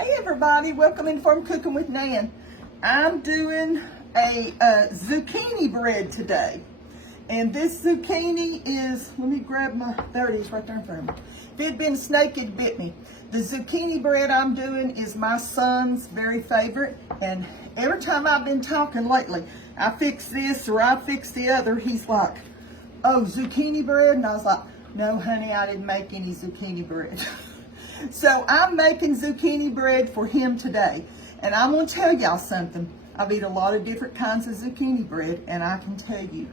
Hey everybody, welcome in Farm Cooking with Nan. I'm doing a zucchini bread today. And this zucchini is, let me grab my, there it is right there in front of me. If it had been a snake, it bit me. The zucchini bread I'm doing is my son's very favorite. And every time I've been talking lately, I fix this or I fix the other, he's like, oh, zucchini bread? And I was like, no honey, I didn't make any zucchini bread. So I'm making zucchini bread for him today. And I'm going to tell y'all something. I've eaten a lot of different kinds of zucchini bread, and I can tell you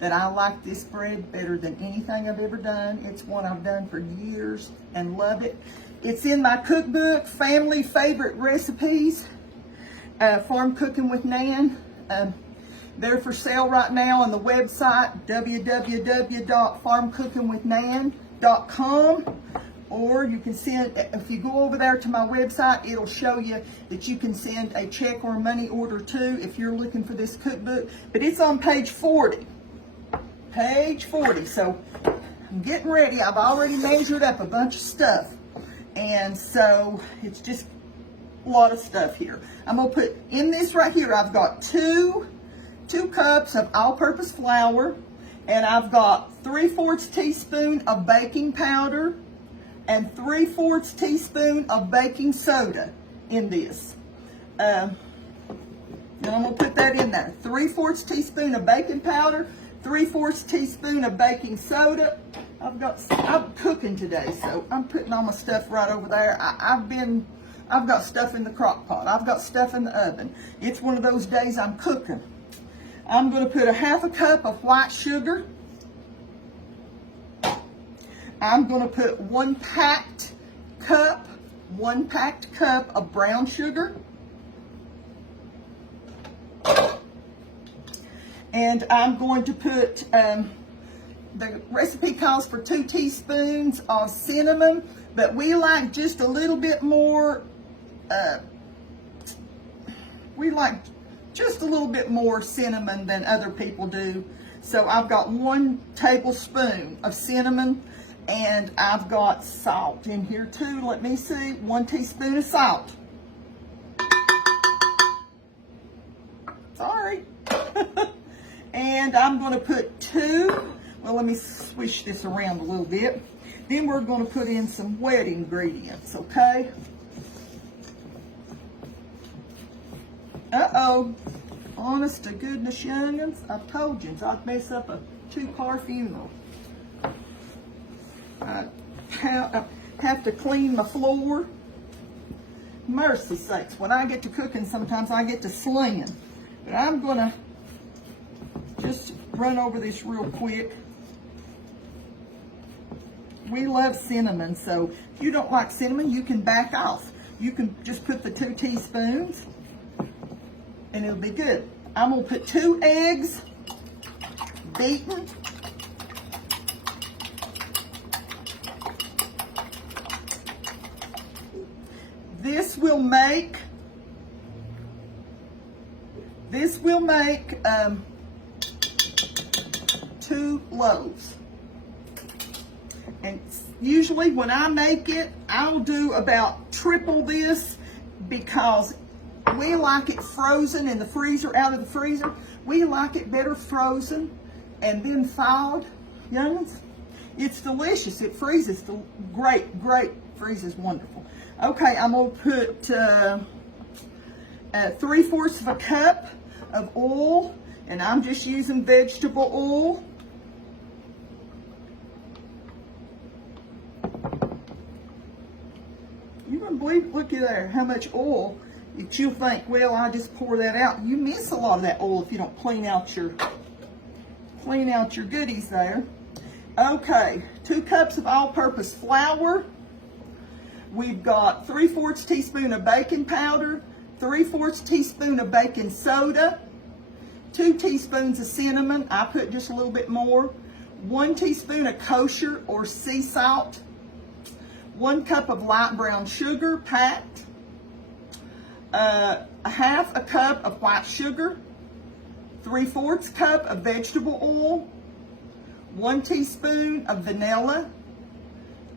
that I like this bread better than anything I've ever done. It's one I've done for years and love it. It's in my cookbook, Family Favorite Recipes, Farm Cooking with Nan. They're for sale right now on the website, www.farmcookingwithnan.com. Or you can send, if you go over there to my website, it'll show you that you can send a check or a money order too if you're looking for this cookbook. But it's on page 40. Page 40. So I'm getting ready. I've already measured up a bunch of stuff. And so it's just a lot of stuff here. I'm going to put in this right here, I've got two cups of all-purpose flour. And I've got 3/4 teaspoon of baking powder and 3/4 teaspoon of baking soda in this. And I'm gonna put that in there. 3/4 teaspoon of baking powder, 3/4 teaspoon of baking soda. I'm cooking today, so I'm putting all my stuff right over there. I've got stuff in the crock pot. I've got stuff in the oven. It's one of those days I'm cooking. I'm gonna put a 1/2 cup of white sugar. I'm going to put one packed cup of brown sugar. And I'm going to put, the recipe calls for 2 teaspoons of cinnamon, but we like just a little bit more, cinnamon than other people do. So I've got 1 tablespoon of cinnamon. And I've got salt in here too. Let me see, 1 teaspoon of salt. Sorry. And I'm going to put 2, well, let me swish this around a little bit. Then we're going to put in some wet ingredients, okay? Uh-oh. Honest to goodness, young'uns, I told you I'd mess up a 2-car funeral. I have to clean my floor. Mercy sakes, when I get to cooking, sometimes I get to slinging. But I'm gonna just run over this real quick. We love cinnamon, so if you don't like cinnamon, you can back off. You can just put the 2 teaspoons and it'll be good. I'm gonna put 2 eggs, beaten. This will make 2 loaves. And usually when I make it, I'll do about triple this because we like it frozen in the freezer, out of the freezer. We like it better frozen and then thawed, young'uns. It's delicious. It freezes great, freezes wonderful. Okay, I'm gonna put 3/4 of a cup of oil, and I'm just using vegetable oil. You wouldn't believe, look at there, how much oil. If you'll think, well, I just pour that out. You miss a lot of that oil if you don't clean out your goodies there. Okay, 2 cups of all-purpose flour. We've got 3/4 teaspoon of baking powder, 3/4 teaspoon of baking soda, 2 teaspoons of cinnamon. I put just a little bit more. 1 teaspoon of kosher or sea salt. 1 cup of light brown sugar packed. 1/2 cup of white sugar. 3/4 cup of vegetable oil. 1 teaspoon of vanilla.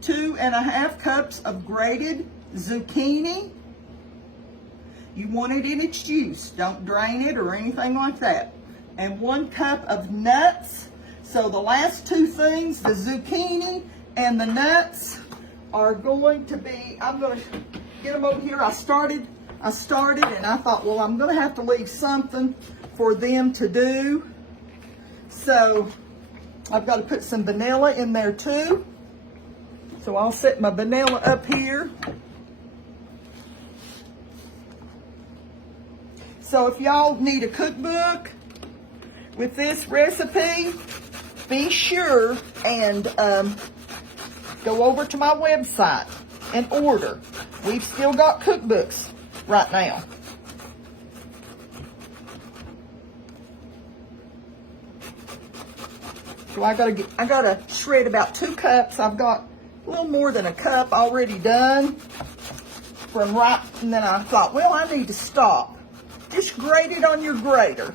2 1/2 cups of grated zucchini. You want it in its juice. Don't drain it or anything like that. And 1 cup of nuts. So the last 2 things, the zucchini and the nuts, are going to be, I'm going to get them over here. I started and I thought, well, I'm going to have to leave something for them to do. So I've got to put some vanilla in there too. So I'll set my vanilla up here. So if y'all need a cookbook with this recipe, be sure and go over to my website and order. We've still got cookbooks right now. So I gotta shred about 2 cups. I've got a little more than a cup already done and then I thought, well, I need to stop. Just grate it on your grater.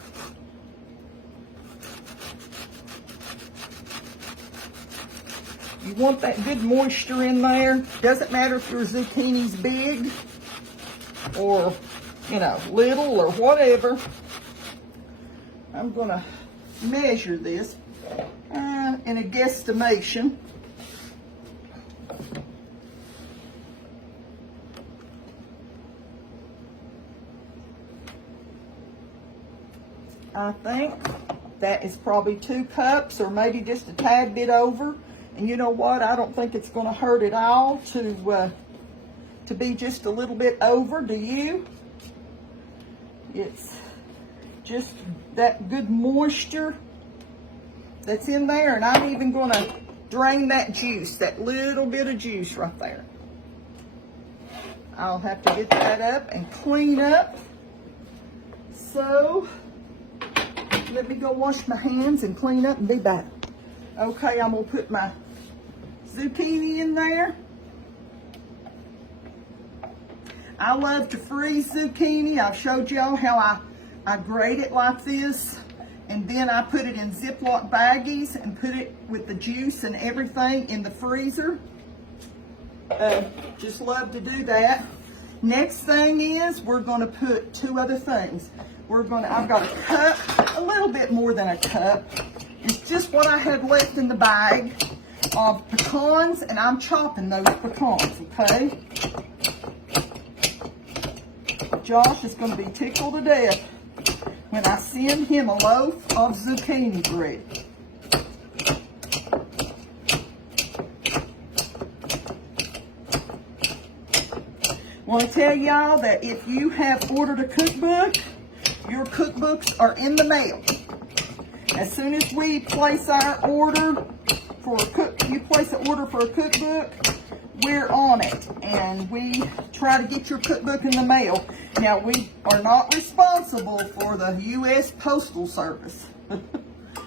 You want that good moisture in there. Doesn't matter if your zucchini's big or, you know, little or whatever. I'm gonna measure this in a guesstimation. I think that is probably 2 cups or maybe just a tad bit over. And you know what? I don't think it's going to hurt at all to be just a little bit over. Do you? It's just that good moisture that's in there. And I'm even going to drain that juice, that little bit of juice right there. I'll have to get that up and clean up. So let me go wash my hands and clean up and be back. Okay, I'm gonna put my zucchini in there. I love to freeze zucchini. I've showed y'all how I grate it like this, and then I put it in Ziploc baggies and put it with the juice and everything in the freezer. Just love to do that. Next thing is we're gonna put 2 other things. I've got a cup, a little bit more than a cup. It's just what I had left in the bag of pecans, and I'm chopping those pecans, okay? Josh is going to be tickled to death when I send him a loaf of zucchini bread. I want to tell y'all that if you have ordered a cookbook, your cookbooks are in the mail. As soon as we place our order for you place an order for a cookbook, we're on it, and we try to get your cookbook in the mail. Now, we are not responsible for the U.S. Postal Service.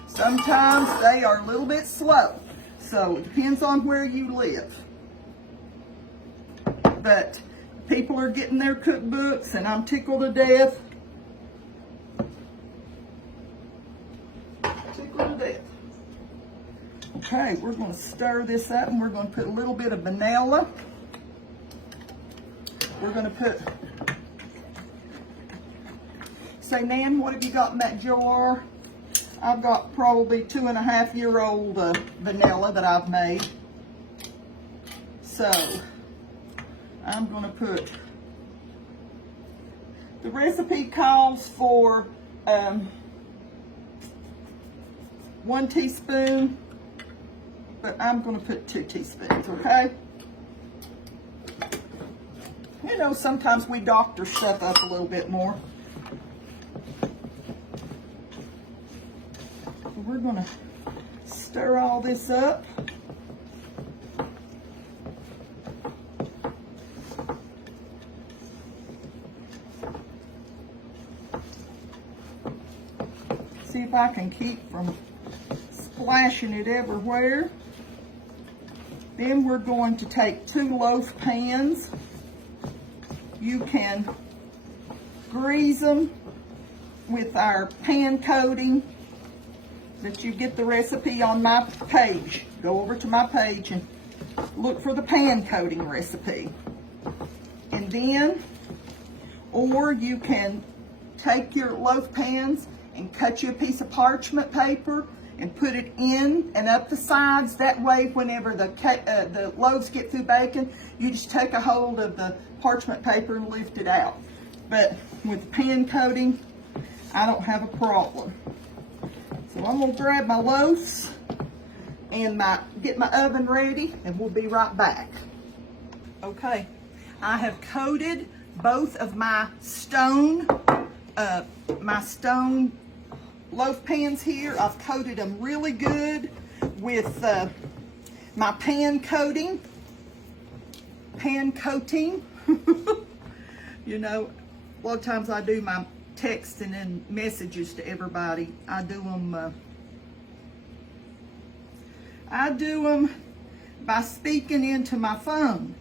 Sometimes they are a little bit slow, so it depends on where you live. But people are getting their cookbooks, and I'm tickled to death. Okay, we're going to stir this up, and we're going to put a little bit of vanilla. We're going to put, say, Nan, what have you got in that jar? I've got probably 2.5-year-old vanilla that I've made. So, I'm going to put, the recipe calls for 1 teaspoon, but I'm going to put 2 teaspoons, okay? You know, sometimes we doctor stuff up a little bit more. So we're going to stir all this up. See if I can keep from splashing it everywhere. Then we're going to take 2 loaf pans. You can grease them with our pan coating that you get the recipe on my page. Go over to my page and look for the pan coating recipe. And then Or you can take your loaf pans and cut you a piece of parchment paper and put it in and up the sides. That way, whenever the loaves get through baking, you just take a hold of the parchment paper and lift it out. But with the pan coating, I don't have a problem. So I'm gonna grab my loaves and get my oven ready, and we'll be right back. Okay, I have coated both of my stone loaf pans here. I've coated them really good with my pan coating. You know, a lot of times I do my texting and messages to everybody. I do them by speaking into my phone.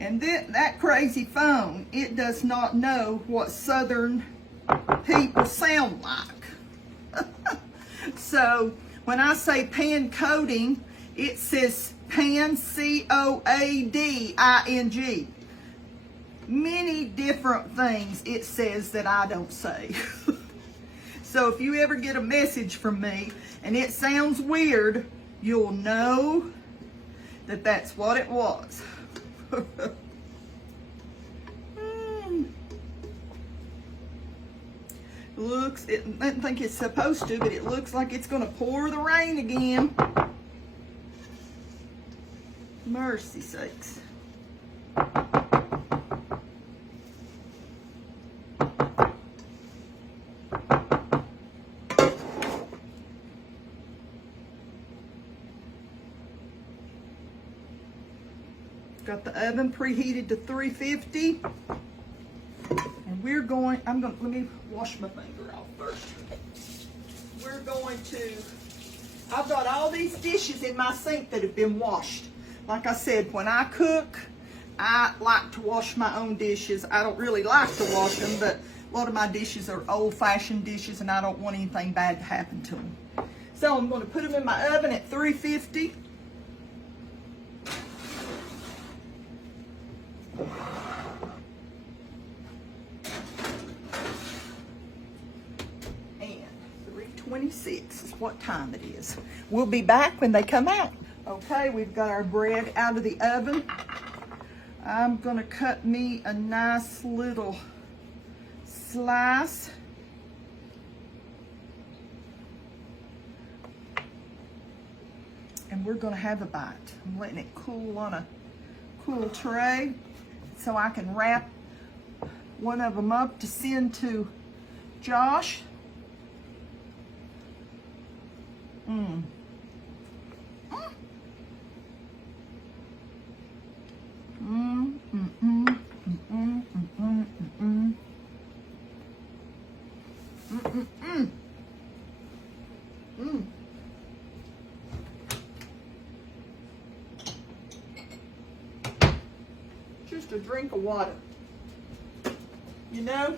And that crazy phone, it does not know what Southern people sound like. So when I say pan coating, it says pan, C-O-A-D-I-N-G. Many different things it says that I don't say. So if you ever get a message from me and it sounds weird, you'll know that that's what it was. I don't think it's supposed to, but it looks like it's going to pour the rain again. Mercy sakes. Got the oven preheated to 350. And let me wash my finger off first. I've got all these dishes in my sink that have been washed. Like I said, when I cook, I like to wash my own dishes. I don't really like to wash them, but a lot of my dishes are old-fashioned dishes and I don't want anything bad to happen to them. So I'm going to put them in my oven at 350. And 326 is what time it is. We'll be back when they come out. Okay, we've got our bread out of the oven. I'm gonna cut me a nice little slice. And we're gonna have a bite. I'm letting it cool on a cool tray so I can wrap one of them up to send to Josh. Just a drink of water. You know,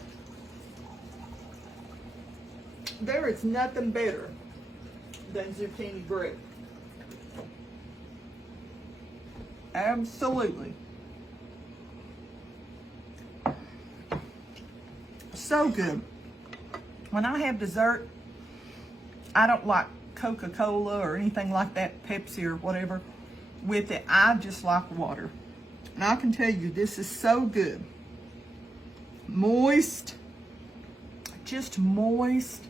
there is nothing better than zucchini bread. Absolutely. So good. When I have dessert, I don't like Coca-Cola or anything like that, Pepsi or whatever with it. I just like water. And I can tell you, this is so good. Moist, just moist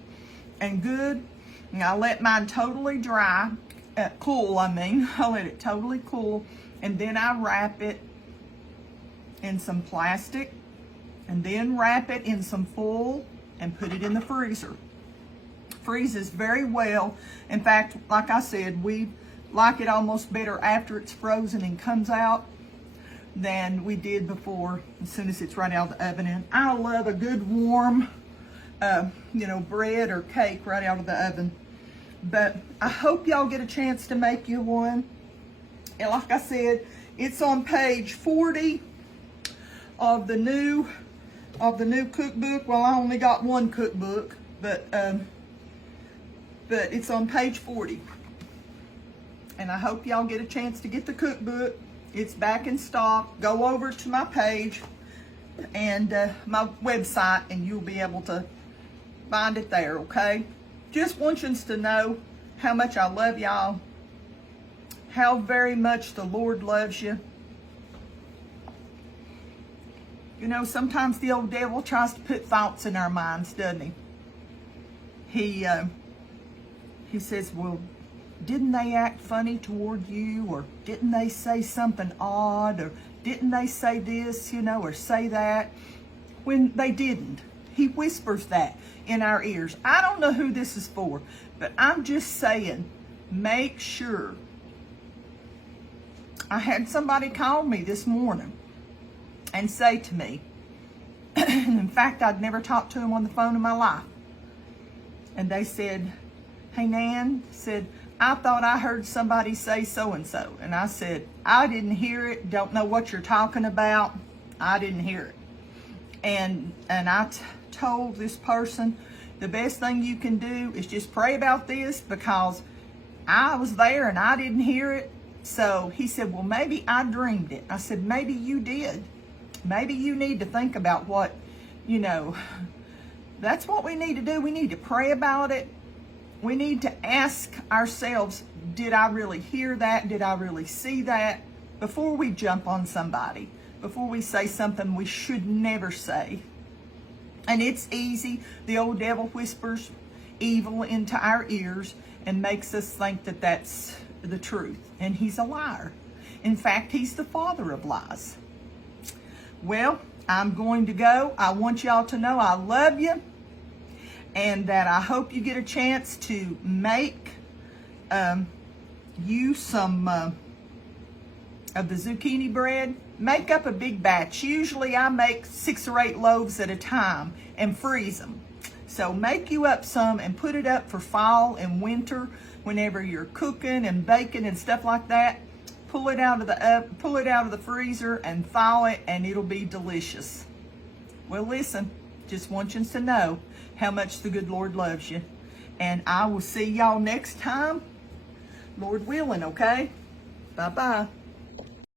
and good. And I let mine totally dry, cool I mean. I let it totally cool. And then I wrap it in some plastic and then wrap it in some foil and put it in the freezer. Freezes very well. In fact, like I said, we like it almost better after it's frozen and comes out than we did before, as soon as it's right out of the oven. And I love a good warm, bread or cake right out of the oven. But I hope y'all get a chance to make you one. And like I said, it's on page 40 of the new cookbook. Well, I only got one cookbook, but it's on page 40. And I hope y'all get a chance to get the cookbook. It's back in stock. Go over to my page, and my website, and you'll be able to find it there, okay? Just want you to know how much I love y'all, how very much the Lord loves you. You know, sometimes the old devil tries to put thoughts in our minds, doesn't he? He says, well, didn't they act funny toward you? Or didn't they say something odd? Or didn't they say this, you know, or say that? When they didn't. He whispers that in our ears. I don't know who this is for, but I'm just saying, make sure. I had somebody call me this morning and say to me, in fact, I'd never talked to him on the phone in my life. And they said, hey, Nan, said, I thought I heard somebody say so-and-so. And I said, I didn't hear it. Don't know what you're talking about. I didn't hear it. And I told this person, the best thing you can do is just pray about this, because I was there and I didn't hear it. So he said, well, maybe I dreamed it. I said, maybe you did. Maybe you need to think about what, you know, that's what we need to do. We need to pray about it. We need to ask ourselves, did I really hear that? Did I really see that? Before we jump on somebody, before we say something we should never say. And it's easy. The old devil whispers evil into our ears and makes us think that that's the truth. And he's a liar. In fact, he's the father of lies. Well, I'm going to go. I want y'all to know I love you, and that I hope you get a chance to make you some of the zucchini bread. Make up a big batch. Usually I make 6 or 8 loaves at a time and freeze them. So make you up some and put it up for fall and winter whenever you're cooking and baking and stuff like that. Pull it out of the freezer and thaw it, and it'll be delicious. Well, listen, just want you to know how much the good Lord loves you. And I will see y'all next time, Lord willing, okay? Bye-bye.